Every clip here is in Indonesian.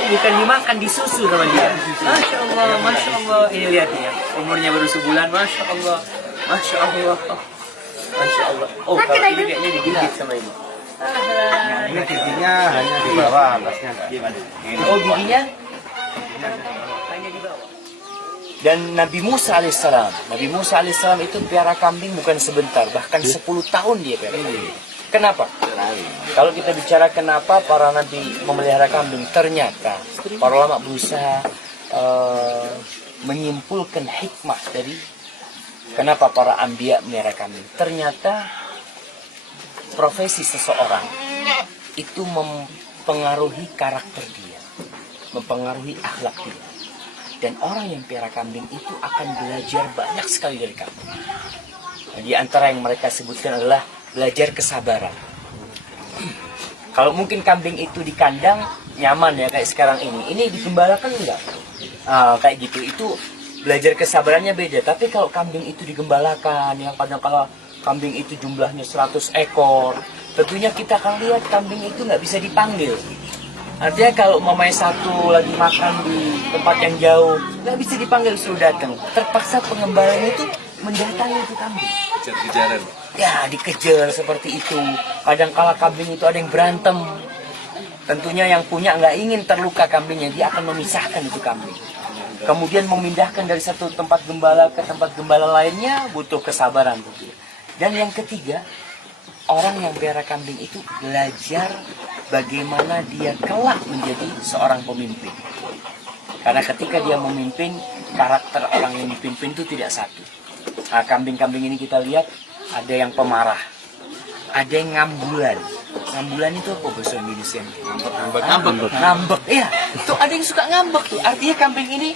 Bukan dimakan, disusu sama dia. Masya Allah, Masya Allah. Ini lihat ya, umurnya baru sebulan. Masya Allah, Masya Allah, Masya Allah. Oh, kalau ini kayaknya digigit sama ini. Ini giginya hanya di bawah, atasnya enggak. Gimana? Oh, giginya hanya di bawah. Dan Nabi Musa alaihissalam itu piara kambing bukan sebentar, bahkan 10 tahun dia piara kambing. Kenapa? Kalau kita bicara kenapa para nabi memelihara kambing, ternyata para ulama berusaha menyimpulkan hikmah dari kenapa para anbiya memelihara kambing. Ternyata profesi seseorang itu mempengaruhi karakter dia, mempengaruhi akhlak dia. Dan orang yang piara kambing itu akan belajar banyak sekali dari kambing. Di antara yang mereka sebutkan adalah belajar kesabaran. Kalau mungkin kambing itu di kandang nyaman ya kayak sekarang ini digembalakan enggak? Kayak gitu, itu belajar kesabarannya beda. Tapi kalau kambing itu digembalakan, yang kadang-kala kambing itu jumlahnya 100 ekor, tentunya kita akan lihat kambing itu nggak bisa dipanggil. Artinya kalau mamanya satu lagi makan di tempat yang jauh, nggak bisa dipanggil, suruh datang. Terpaksa pengembalanya itu mendatangi itu kambing. Kejar-kejaran. Ya, dikejar seperti itu. Kadang-kala kambing itu ada yang berantem. Tentunya yang punya nggak ingin terluka kambingnya, dia akan memisahkan itu kambing. Kemudian memindahkan dari satu tempat gembala ke tempat gembala lainnya butuh kesabaran. Dan yang ketiga, orang yang piara kambing itu belajar bagaimana dia kelak menjadi seorang pemimpin. Karena ketika dia memimpin, karakter orang yang dipimpin itu tidak satu. Nah, kambing-kambing ini kita lihat, ada yang pemarah, ada yang ngambulan. Ngambulan itu apa bahasa Indonesia? Ngambek. Iya, tuh ada yang suka ngambek tuh. Artinya kambing ini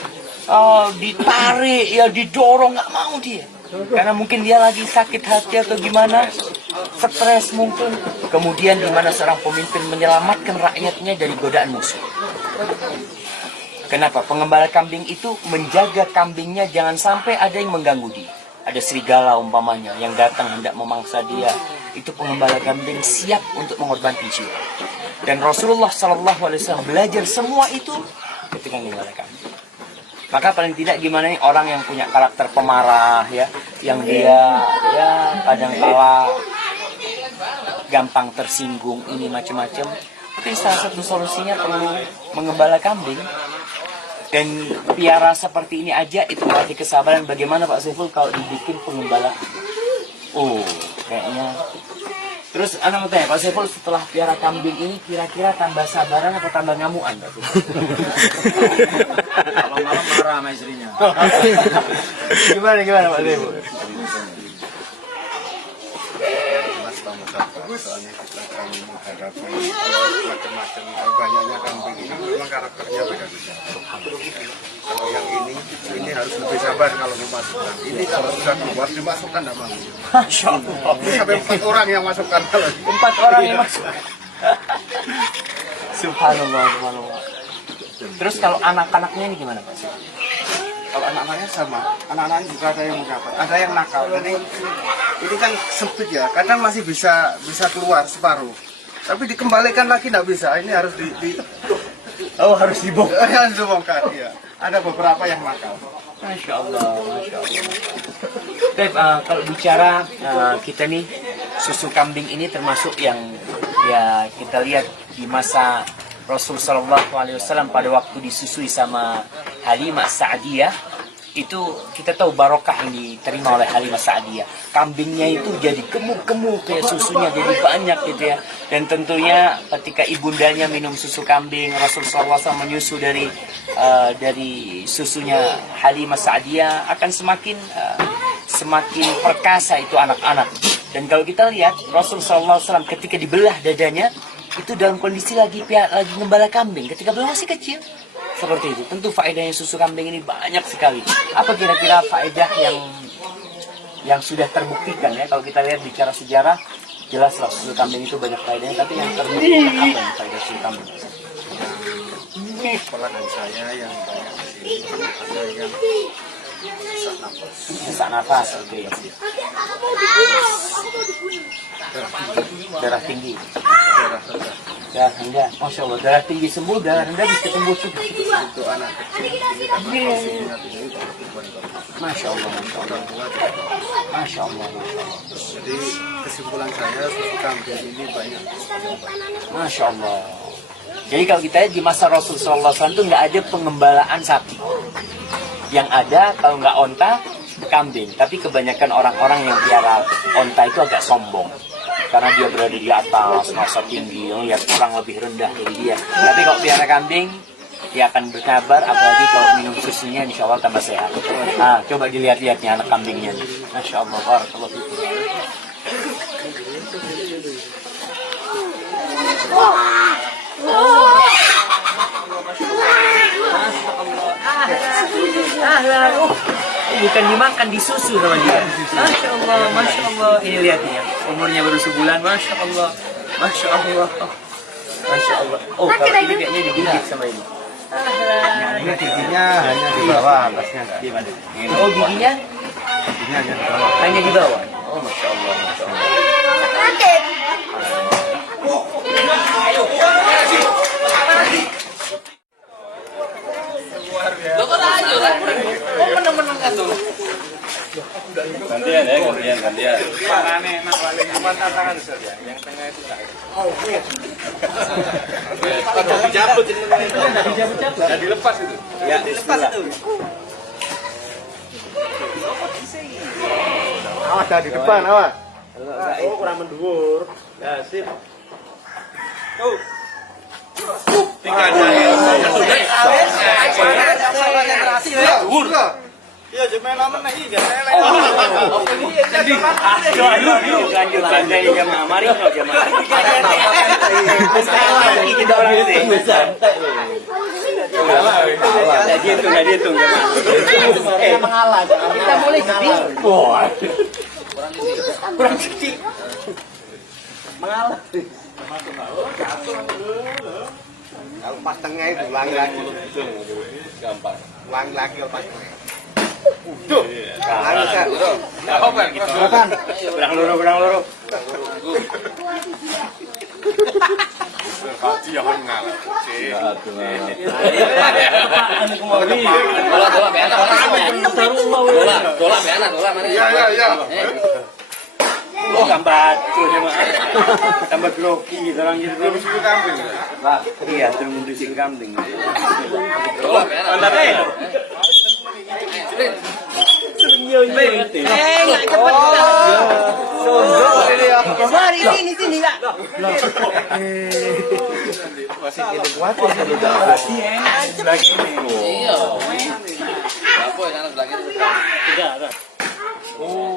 ditarik, ya didorong, nggak mau dia. Karena mungkin dia lagi sakit hati atau gimana, stres mungkin. Kemudian di mana seorang pemimpin menyelamatkan rakyatnya dari godaan musuh. Kenapa? Pengembala kambing itu menjaga kambingnya jangan sampai ada yang mengganggu dia. Ada serigala umpamanya yang datang hendak memangsa dia, itu pengembala kambing siap untuk mengorbankan jiwa. Dan Rasulullah SAW belajar semua itu ketika mengembala kambing. Maka paling tidak gimana nih orang yang punya karakter pemarah ya, yang dia ya kadang-kala gampang tersinggung ini macam-macam. Mungkin salah satu solusinya perlu mengembala kambing. Dan piara seperti ini aja itu melatih kesabaran. Bagaimana Pak Saiful kalau dibikin pengembala? Oh, kayaknya. Terus anak mau tanya, Pak Saiful setelah piara kambing ini kira-kira tambah sabaran atau tambah ngamuan? Kalau malam marah sama istrinya. Gimana Pak Saiful? Soalnya kita akan menghadapi macam-macam, banyaknya kambing ini memang karakternya beda-beda. Kalau yang ini harus lebih sabar kalau memasukkan. Ini kalau sudah keluar dimasukkan tidak mau. Masya Allah. Sampai 4 orang yang masukkan kalau 4 orang yang masuk. Subhanallah. Terus kalau anak-anaknya ini gimana Pak? kalau anak-anaknya sama, anak-anaknya juga ada yang mendapat, ada yang nakal. Jadi ini kan sempit ya, kadang masih bisa keluar separuh, tapi dikembalikan lagi tidak bisa. Ini harus harus dibongkar. harus dibongkar. Ya. Ada beberapa yang nakal. Masya Allah. Baik, kalau bicara kita nih susu kambing ini termasuk yang ya kita lihat di masa Rasul Shallallahu Alaihi Wasallam pada waktu disusui sama Halimah Sa'diyah, itu kita tahu barokah ini diterima oleh Halimah Sa'diyah. Kambingnya itu jadi gemuk-gemuk kayak susunya jadi banyak gitu ya. Dan tentunya ketika ibundanya minum susu kambing, Rasul Shallallahu Alaihi Wasallam menyusu dari susunya Halimah Sa'diyah akan semakin perkasa itu anak-anak. Dan kalau kita lihat Rasul Shallallahu Alaihi Wasallam ketika dibelah dadanya itu dalam kondisi lagi ngembala kambing ketika belum masih kecil seperti itu. Tentu faedahnya susu kambing ini banyak sekali. Apa kira-kira faedah yang sudah terbuktikan ya? Kalau kita lihat bicara sejarah, jelas lah susu kambing itu banyak faedahnya. Tapi yang terbuktikan apa yang faedah susu kambing? Pelanggan saya yang banyak di sini ada yang sesak nafas, oke. Darah tinggi. Darah rendah, masya Allah. Darah tinggi sembuh, darah rendah bisa sembuh juga. Untuk anak kecil ini karena posisinya tidak itu pertumbuhan bapak. Masya Allah, masya Allah, Orang tua tidak bapak. masya Allah, masya Allah. Jadi kesimpulan saya susu kambing ini banyak. Masya Allah. Jadi kalau kita lihat di masa Rasulullah SAW itu nggak ada pengembalaan sapi. Yang ada kalau nggak onta, kambing. Tapi kebanyakan orang-orang yang piara onta itu agak sombong. Karena dia berada di atas, masa tinggi, lihat orang lebih rendah dari dia. Tapi kalau piara kambing, dia akan berkabar, apalagi kalau minum susunya insya Allah tambah sehat. Nah, coba dilihat-lihatnya anak kambingnya. Masya Allah, barakallahu fikum. Bukan dimakan, disusu sama dia. Masya Allah, masya Allah. Ini lihat nih, umurnya baru sebulan. Masya Allah, masya Allah, masya Allah. Oh, kalau ini kayaknya digigit sama ini. Ini giginya hanya di bawah, atasnya enggak. Di mana? Oh, giginya Giginya hanya di bawah. hanya di bawah. Oh, masya Allah, masya Allah. Gantian ya, gantian. Nah, dilepas itu. Ya, dilepas itu. Awas dah di depan, awas. Oh, kurang mendur. Ya, sip. Tinggal jahil. Iya, jemaah lama nih, enggak Lanjut, lanjut jamaah. Mari kalau jamaah. Kita orang ini. Nggak dihitung jamaah. mengalah. Kita mulai jadi. Wah. Kurang sedikit. Mengalah. Kalau pas tengah itu ulangi lagi. Gampang. Ulangi lagi kalau pas tengah. Tuh. Ulangi kan. Berang loro. Haji yang ngalah. Iya. Oh, gambar tuh jemaah. Tambah grogi orang gitu. Belum susu kambing. Lah, iya, terus mundusin kambing. Sini Kak. Masih kita kuat Iya. Berapa yang anak lagi? 3. Oh,